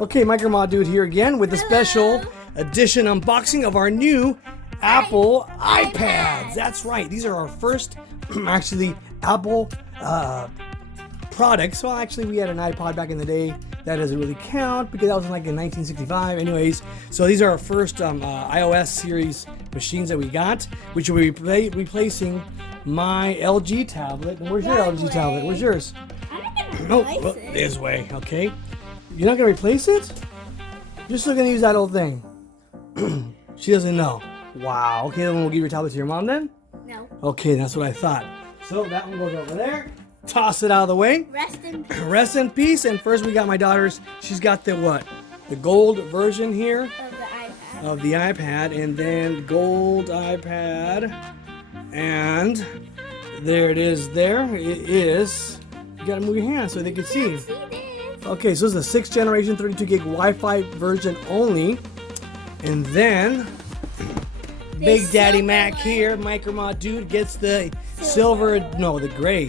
Okay, Micromod Dude here again with a special edition unboxing of our new Apple iPads. That's right. These are our first, actually, Apple products. Well, actually, we had an iPod back in the day. That doesn't really count because that was like in 1965. Anyways, so these are our first iOS series machines that we got, which will be replacing my LG tablet. And where's your LG tablet? Where's yours? I'm not gonna replace it. This way, okay? You're not gonna replace it? You're still gonna use that old thing. She doesn't know. Wow. Okay, then we'll give your tablet to your mom then? No. Okay, that's what I thought. So that one goes over there. Toss it out of the way. Rest in peace. Rest in peace. And first we got my daughter's. She's got the what? The gold version here Of the iPad. and then gold iPad. And there it is there. It is. You gotta move your hand so they can see. See this? Okay, so this is a 6th generation 32 gig Wi-Fi version only. And then Big Daddy Mac here, Micromod Dude, gets the the gray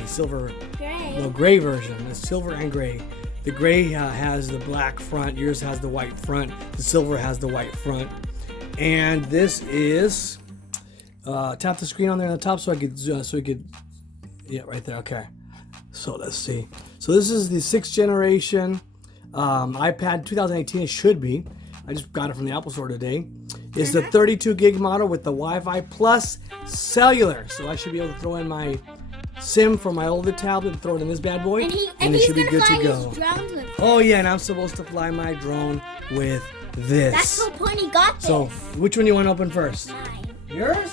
version. The silver and gray. The gray has the black front. Yours has the white front. The silver has the white front. And this is tap the screen on there on the top so I could yeah, right there. Okay. So let's see. So this is the 6th generation iPad 2018. It should be. I just got it from the Apple Store today. It's the 32 gig model with the Wi-Fi plus cellular. So I should be able to throw in my SIM from my older tablet and throw it in this bad boy, And it should be good to go. His drones with Oh yeah, and I'm supposed to fly my drone with this. That's the point he got this. So which one do you want to open first? Mine. Yours?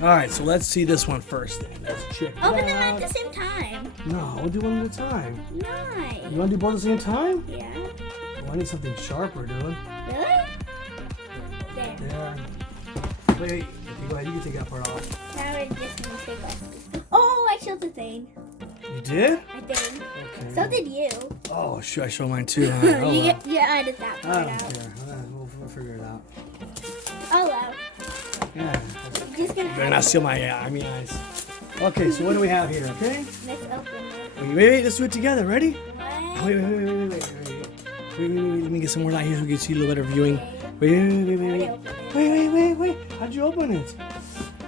All right, so let's see this one first. Then. Let's check it Open out. them at the same time. No, we'll do one at a time. Nine. You want to do both at the same time? Yeah. Oh, I need something sharper, dude. Really? There. There. Wait, go ahead. You can take that part off. Now we're just gonna take off. Oh, I showed the thing. You did? I think. Okay. So did you. Oh, should I show mine too? Huh? Oh, you, well. you added that I part don't out. care. We'll figure it out. Oh well. Yeah. I'm just gonna. Better not steal my eyes. Okay, so what do we have here? Okay. Let's open it. Wait. Let's do it together. Ready? What? Wait. Let me get some more light here so we can see a little better viewing. Wait. How'd you open it?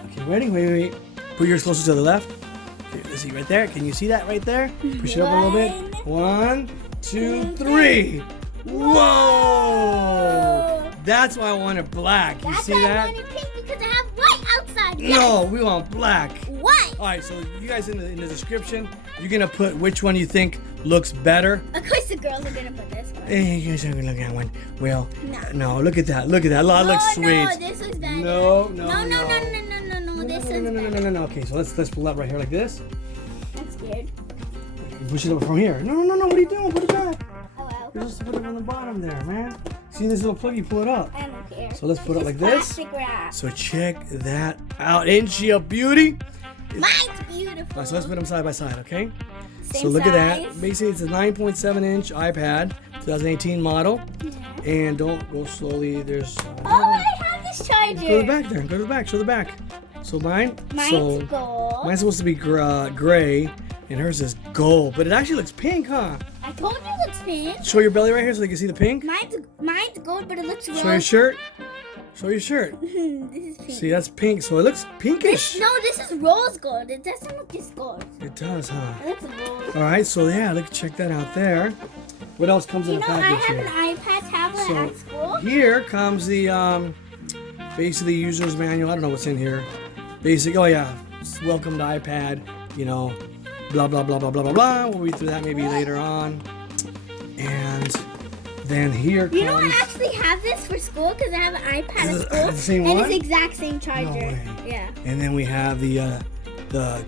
Okay, ready? Wait. Put yours closer to the left. Okay, let's see right there. Can you see that right there? Push it up a little bit. 1, 2, 3. Whoa! That's why I wanted black. You see That's why that? I wanted pink because I have white outside. No, we want black. White. All right, so you guys in the description, you're gonna put which one you think looks better. Of course, the girls are gonna put this one. Hey, you guys are gonna look at one. Well, No. no, look at that. That looks sweet. No, this looks better. No. This is No. Okay, so let's pull that right here like this. I'm scared. Push it up from here. No. What are you doing? Put it back. Oh well. You're supposed to put it on the bottom there, man. See this little plug? You pull it up. I don't care. So let's put it like this. Plastic wrap. So check that out. Ain't she a beauty? Mine's beautiful. All right, so let's put them side by side, okay? Same So look at size. that. Basically, it's a 9.7-inch iPad, 2018 model. Yeah. And don't go slowly. There's. Oh, I have this charger. Go to the back there. Go to the back. Show the back. So mine's Mine's gold. Mine's supposed to be gray, and hers is gold. But it actually looks pink, huh? I told you it looks pink. Show your belly right here so they can see the pink. Mine's gold, but it looks rose. Show your shirt. Show your shirt. This is pink. See, that's pink, so it looks pinkish. This is rose gold. It doesn't look just gold. It does, huh? It looks rose. All right, so yeah, check that out there. What else comes in You the know, I package have here? an iPad tablet So at school. here comes the basically user's manual. I don't know what's in here. Oh yeah, welcome to iPad. You know, blah blah blah blah blah blah blah. We'll read through that maybe later on. And then here comes. You know, I actually have this for school because I have an iPad Is at it school. the same and one? it's the exact same charger. way. Yeah. And then we have the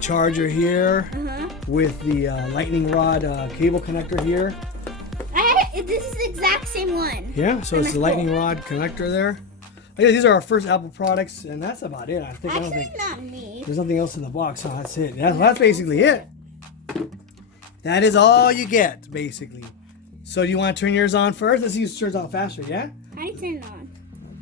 charger here with the lightning rod cable connector here. This is the exact same one. Yeah, so it's the Cool. lightning rod connector there. Oh, yeah, these are our first Apple products, and that's about it. I don't Actually, think not me. there's nothing else in the box. Huh? That's it. That's basically it. That is all you get, basically. So do you want to turn yours on first? Let's see who turns on faster, yeah? How do you turn it on?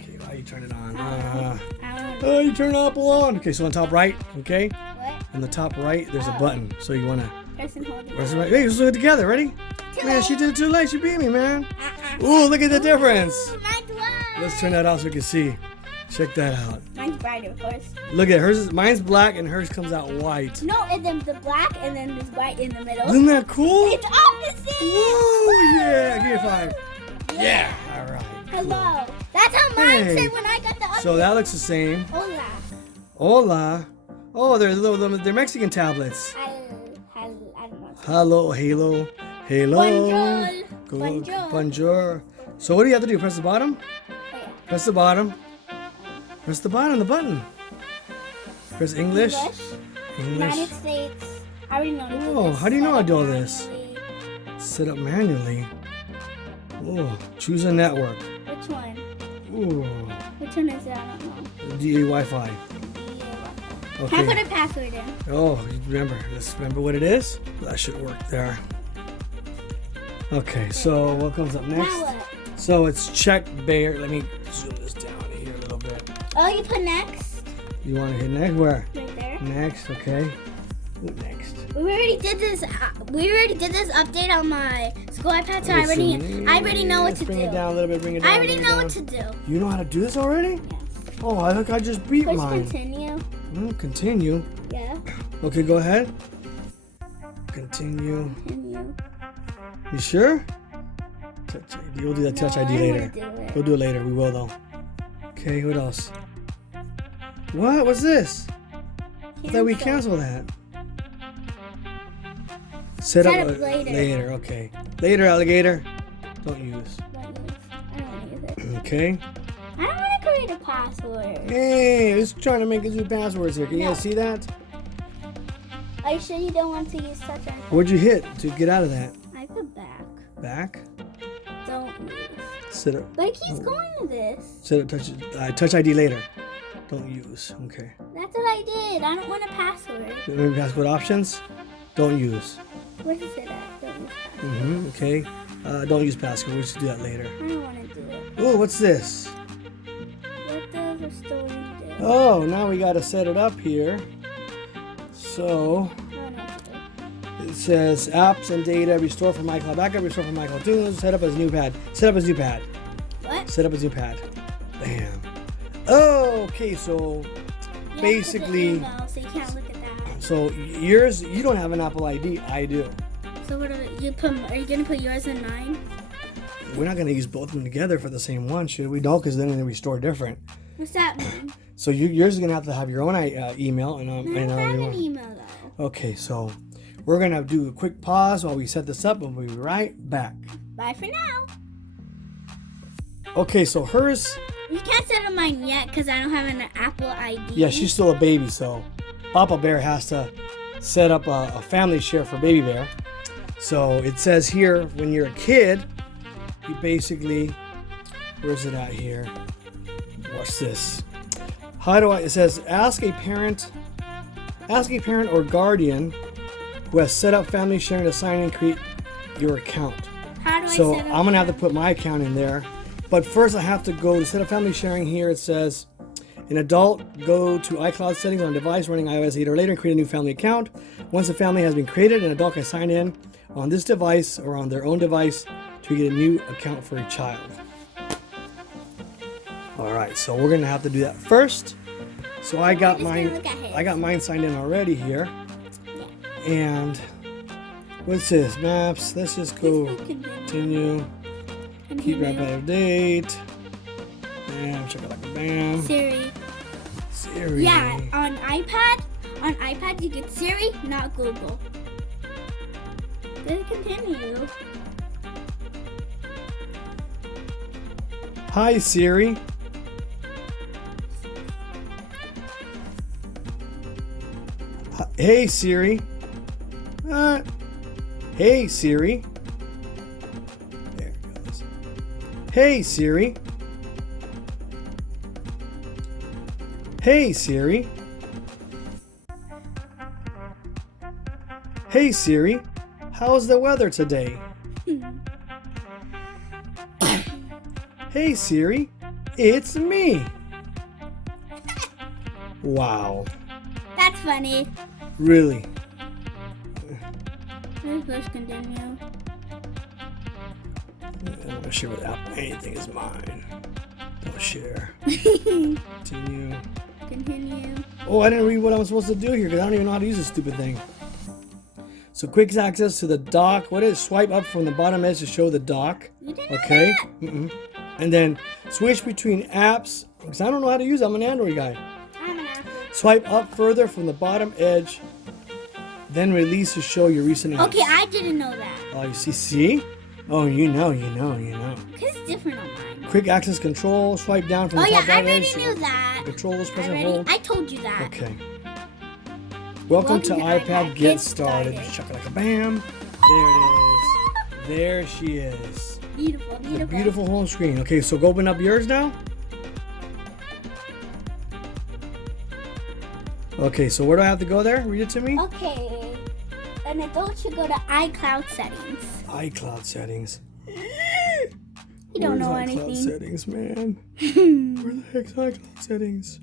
Okay, well, you turn it on. I don't know. You turn Apple on. Okay, so on top right, okay? What? On the top right, there's a button. So you want to Press and hold it. press it right. Hey, let's do it together. Ready? Man, she did it too late. She beat me, man. Ooh, look at the difference. Ooh, mine's white. Let's turn that off so we can see. Check that out. Mine's brighter, of course. Look at hers. Mine's black and hers comes out white. No, and then the black, and then there's white in the middle. Isn't that cool? It's opposite. Woo, yeah. Give me a 5. Yeah. All right. Hello. That's how mine Hey. said when I got the update. So that looks the same. Hola. Hola. Oh, they're Mexican tablets. I don't know. Hello, Halo. Hello. Bonjour. Go- Bonjour. Bonjour. So what do you have to do? Press the bottom? Oh, yeah. Press the bottom. Press the bottom, the button. Press English. United States. I already know how to do Oh, this. how do you know how to do all Manually. this? Set up manually. Oh, choose a network. Which one? Ooh, Which one is it? I don't know. DA Wi-Fi. Can I Okay. put a password in? Oh, remember. Let's remember what it is. That should work there. Okay, so what comes up next? Now what? So it's check bear. Let me zoom this down here a little bit. Oh, you put next? You want to hit next? Where? Right there. Next, okay. Ooh, next. We already did this. We already did this update on my school iPad, so I already know what to Bring do. it down a little bit. Bring it down. I already bring it know down. what to do. You know how to do this already? Yes. Oh, I think I just beat Push mine. continue. Continue. Yeah. Okay, go ahead. Continue. Continue. You sure? Touch ID. We'll do that touch No, ID I later. wanna do it. We'll do it later. We will though. Okay, what else? What? What's this? I thought we canceled that. Set up later. Okay. Later, alligator. Don't use. I don't use it. Okay. I don't want to create a password. Hey, it's trying to make us do passwords here. Can you No. guys see that? Are you sure you don't want to use touch ID? What'd you hit to get out of that? I put back. Back. Don't use. Set up. But it keeps going to this. Set up touch ID later. Don't use. Okay. That's what I did. I don't want a password. Maybe password options. Don't use. Where is it at? Don't use password. Okay. Don't use password. We'll just do that later. I don't want to do it. Oh, what's this? What does restore do? Oh, now we got to set it up here. So I don't know what to do. it says apps and data restore from iCloud backup, restore from iCloud tunes, set up as new pad. Set up as new pad. What? Set up as new pad. Bam. Oh, okay. So Yeah, basically, put the email, so you can't look at that. so yours, you don't have an Apple ID. I do. So what are you put? Are you gonna put yours in mine? We're not gonna use both of them together for the same one, should we? No, because then they restore different. What's that mean? So yours is gonna have to have your own email, and I don't have an email though. Okay, so we're gonna do a quick pause while we set this up, and we'll be right back. Bye for now. Okay, so hers, You can't set up mine yet because I don't have an Apple ID. yeah, she's still a baby, so Papa Bear has to set up a family share for Baby Bear. So it says here, when you're a kid, you basically, where's it at here? What's this? It says ask a parent or guardian who has set up family sharing to sign in and create your account. How do So I set up? I'm gonna have to put my account in there, but first I have to go to set up family sharing. Here it says, an adult, go to iCloud settings on device running iOS 8 or later and create a new family account. Once a family has been created, an adult can sign in on this device or on their own device to get a new account for a child. All right, so we're gonna have to do that first. So I got just gonna mine. look at his. I got mine signed in already here. And what's this? Maps. Let's just go. Continue. Keep right by the date. Bam. Check it like a bam. Siri. Siri. Yeah, on iPad you get Siri, not Google. Then continue. Hi Siri. Hey Siri. Hey Siri. There it goes. Hey Siri. Hey Siri. Hey Siri. How's the weather today? Hey Siri. It's me. Wow. That's funny. Really? Let me push continue. I'm not gonna share with Apple. Anything is mine. Don't share. Continue. Continue. Oh, I didn't read what I'm supposed to do here because I don't even know how to use this stupid thing. So quick access to the dock. What is swipe up from the bottom edge to show the dock? You didn't know Okay. that? And then switch between apps because I don't know how to use it. I'm an Android guy. I'm an Apple. Swipe up further from the bottom edge. Then release to show your recent apps. Okay, I didn't know that. Oh, you see? Oh, you know. Because it's different on mine. Quick access control. Swipe down from Oh the yeah, top I right already edge. knew that. Controls, press and hold. I told you that. Okay. Welcome to iPad Get Started. Chuck it like a bam. There it is. There she is. Beautiful, The beautiful. beautiful home screen. Okay, so go open up yours now. Okay, so where do I have to go there? Read it to me. Okay. An adult should go to iCloud settings. iCloud settings. You don't know Where's iCloud anything. settings, man? Where the heck's iCloud settings?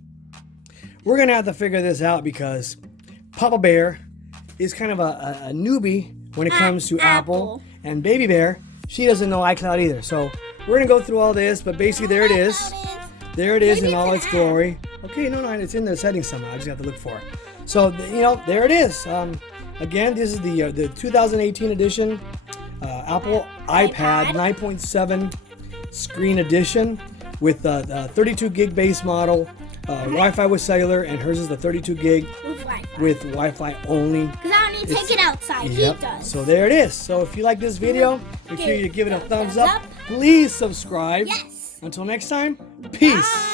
We're gonna have to figure this out because Papa Bear is kind of a newbie when it comes to Apple, and Baby Bear, she doesn't know iCloud either. So we're gonna go through all this, but basically there it is. There it is in all its glory. Okay, no, it's in the settings somehow. I just have to look for it. So there it is. Again, this is the 2018 edition Apple iPad 9.7 screen edition with the 32 gig base model, Wi-Fi with cellular, and hers is the 32 gig with Wi-Fi only. Because I don't need to take it outside. Yep. He does. So there it is. So if you like this video, make sure you give it a thumbs up. Please subscribe. Yes. Until next time, peace. Bye.